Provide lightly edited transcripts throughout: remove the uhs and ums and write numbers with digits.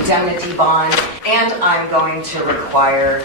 indemnity bond, and I'm going to require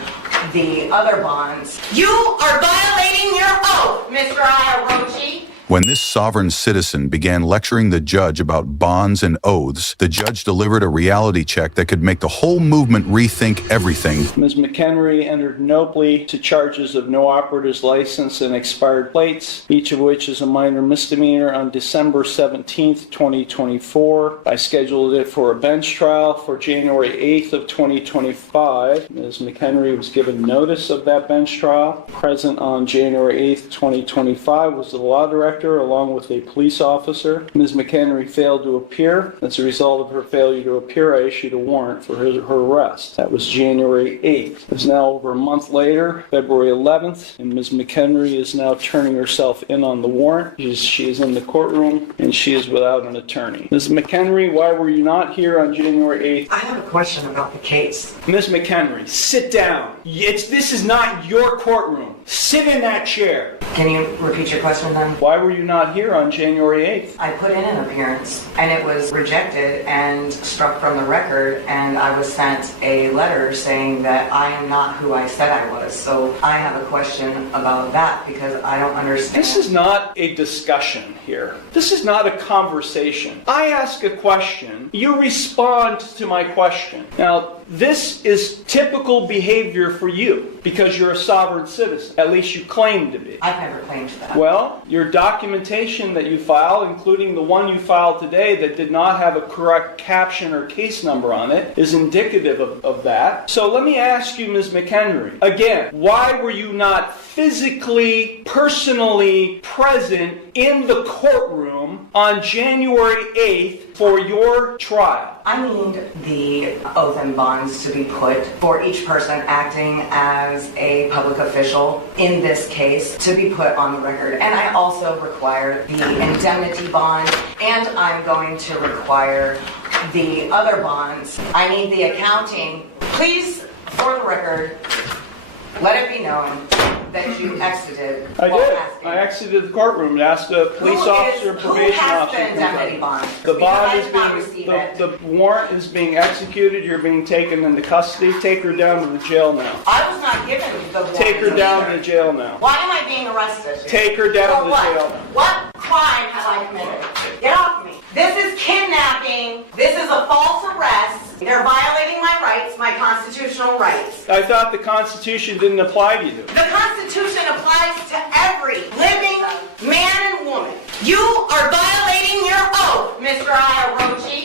the other bonds. You are violating your oath, Mr. Iarochi. When this sovereign citizen began lecturing the judge about bonds and oaths, the judge delivered a reality check that could make the whole movement rethink everything. Ms. McHenry entered no plea to charges of no operator's license and expired plates, each of which is a minor misdemeanor, on December 17th, 2024. I scheduled it for a bench trial for January 8th of 2025. Ms. McHenry was given notice of that bench trial. Present on January 8th, 2025 was the law director along with a police officer. Ms. McHenry failed to appear. As a result of her failure to appear, I issued a warrant for her arrest. That was January 8th. It's now over a month later, February 11th, and Ms. McHenry is now turning herself in on the warrant. She is in the courtroom, and she is without an attorney. Ms. McHenry, why were you not here on January 8th? I have a question about the case. Ms. McHenry, sit down. This is not your courtroom. Sit in that chair. Can you repeat your question then? Why were you not here on January 8th? I put in an appearance, and it was rejected and struck from the record, and I was sent a letter saying that I am not who I said I was. So I have a question about that because I don't understand. This is not a discussion here. This is not a conversation. I ask a question. You respond to my question. Now, this is typical behavior for you because you're a sovereign citizen. At least you claim to be. I've never claimed that. Well, your documentation that you filed, including the one you filed today that did not have a correct caption or case number on it, is indicative of that. So let me ask you, Ms. McHenry, again, why were you not physically, personally present in the courtroom on January 8th for your trial? I need the oath and bonds to be put for each person acting as a public official in this case to be put on the record. And I also require the indemnity bond, and I'm going to require the other bonds. I need the accounting. Please, for the record, let it be known that you exited. I did. I exited the courtroom and asked a police officer, probation officer. Who has the indemnity bond? The bond is being, the warrant is being executed. You're being taken into custody. Take her down to the jail now. I was not given the warrant. Take her down to the jail now. Why am I being arrested? Take her down to the jail now. What crime have I committed? Get off me. This is kidnapping. This is a false arrest. They're violating my rights, my constitutional rights. I thought the Constitution didn't apply to you. The Constitution applies to every living man and woman. You are violating your oath, Mr. Iarochi.